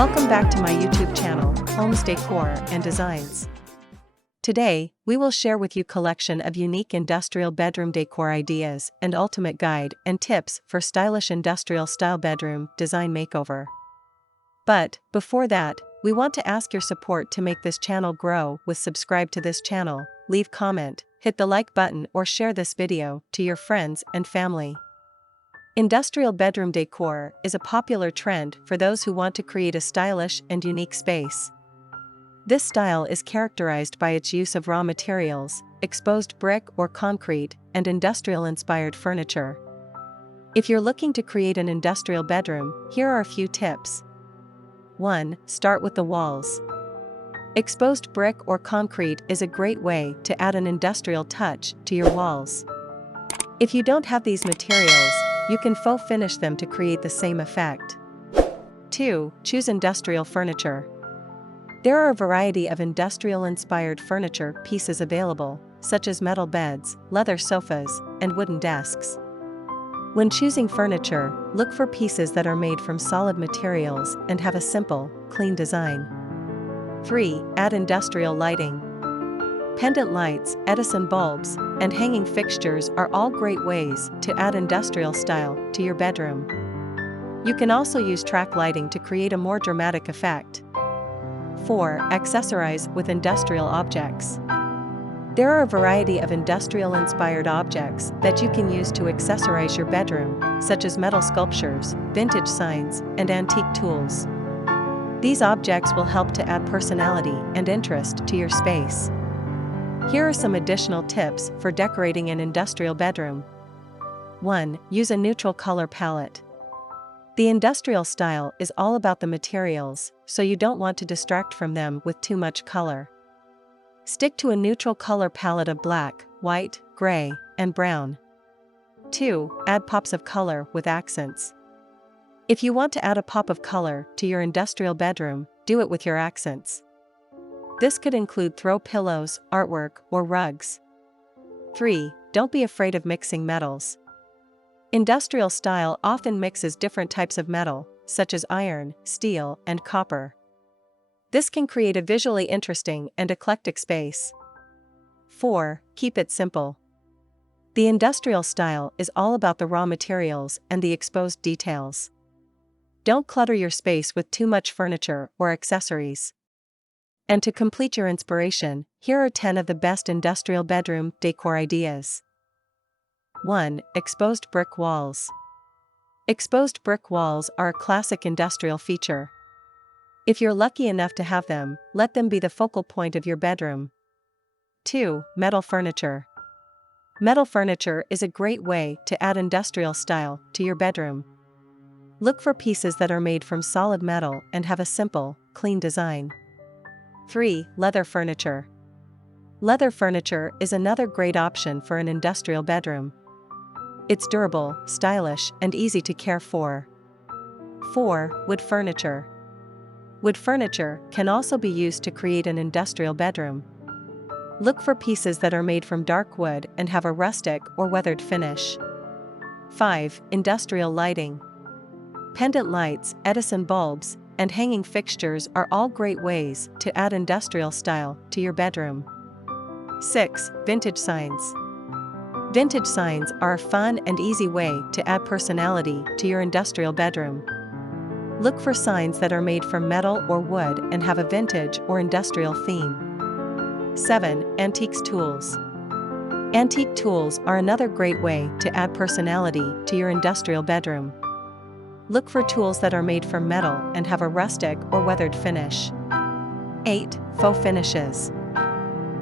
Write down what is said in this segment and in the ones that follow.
Welcome back to my YouTube channel, Homes Decor and Designs. Today, we will share with you collection of unique industrial bedroom decor ideas and ultimate guide and tips for stylish industrial style bedroom design makeover. But, before that, we want to ask your support to make this channel grow with subscribe to this channel, leave comment, hit the like button or share this video to your friends and family. Industrial bedroom decor is a popular trend for those who want to create a stylish and unique space. This style is characterized by its use of raw materials, exposed brick or concrete, and industrial-inspired furniture. If you're looking to create an industrial bedroom, here are a few tips. 1. Start with the walls. Exposed brick or concrete is a great way to add an industrial touch to your walls. If you don't have these materials, you can faux finish them to create the same effect. 2. Choose industrial furniture. There are a variety of industrial-inspired furniture pieces available, such as metal beds, leather sofas, and wooden desks. When choosing furniture, look for pieces that are made from solid materials and have a simple, clean design. 3. Add industrial lighting. Pendant lights, Edison bulbs, and hanging fixtures are all great ways to add industrial style to your bedroom. You can also use track lighting to create a more dramatic effect. 4. Accessorize with industrial objects. There are a variety of industrial-inspired objects that you can use to accessorize your bedroom, such as metal sculptures, vintage signs, and antique tools. These objects will help to add personality and interest to your space. Here are some additional tips for decorating an industrial bedroom. 1. Use a neutral color palette. The industrial style is all about the materials, so you don't want to distract from them with too much color. Stick to a neutral color palette of black, white, gray, and brown. 2. Add pops of color with accents. If you want to add a pop of color to your industrial bedroom, do it with your accents. This could include throw pillows, artwork, or rugs. 3. Don't be afraid of mixing metals. Industrial style often mixes different types of metal, such as iron, steel, and copper. This can create a visually interesting and eclectic space. 4. Keep it simple. The industrial style is all about the raw materials and the exposed details. Don't clutter your space with too much furniture or accessories. And to complete your inspiration, here are 10 of the best industrial bedroom decor ideas. 1. Exposed brick walls. Exposed brick walls are a classic industrial feature. If you're lucky enough to have them, let them be the focal point of your bedroom. 2. Metal furniture. Metal furniture is a great way to add industrial style to your bedroom. Look for pieces that are made from solid metal and have a simple, clean design. 3. Leather furniture. Leather furniture is another great option for an industrial bedroom. It's durable, stylish, and easy to care for. 4. Wood furniture. Wood furniture can also be used to create an industrial bedroom. Look for pieces that are made from dark wood and have a rustic or weathered finish. 5. Industrial lighting. Pendant lights, Edison bulbs, and hanging fixtures are all great ways to add industrial style to your bedroom. 6. Vintage signs. Vintage signs are a fun and easy way to add personality to your industrial bedroom. Look for signs that are made from metal or wood and have a vintage or industrial theme. 7. Antiques tools. Antique tools are another great way to add personality to your industrial bedroom. Look for tools that are made from metal and have a rustic or weathered finish. 8. Faux finishes.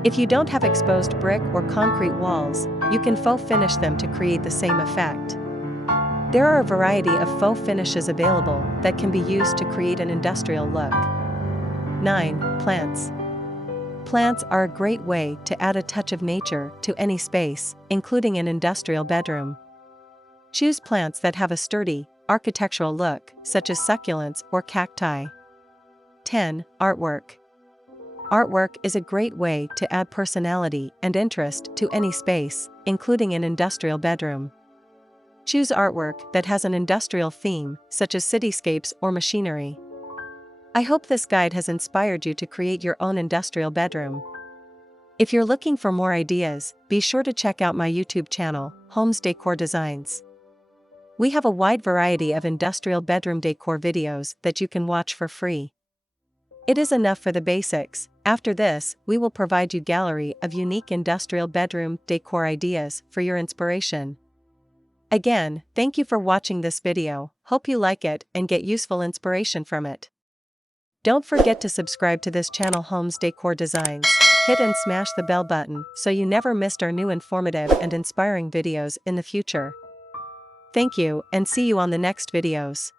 If you don't have exposed brick or concrete walls, you can faux finish them to create the same effect. There are a variety of faux finishes available that can be used to create an industrial look. 9. Plants. Plants are a great way to add a touch of nature to any space, including an industrial bedroom. Choose plants that have a sturdy, architectural look, such as succulents or cacti. 10. Artwork. Artwork is a great way to add personality and interest to any space, including an industrial bedroom. Choose artwork that has an industrial theme, such as cityscapes or machinery. I hope this guide has inspired you to create your own industrial bedroom. If you're looking for more ideas, be sure to check out my YouTube channel, Homes Decor Designs. We have a wide variety of industrial bedroom decor videos that you can watch for free. It is enough for the basics. After this, we will provide you a gallery of unique industrial bedroom decor ideas for your inspiration. Again, thank you for watching this video. Hope you like it and get useful inspiration from it. Don't forget to subscribe to this channel, Homes Decor Designs. Hit and smash the bell button so you never missed our new informative and inspiring videos in the future. Thank you and see you on the next videos.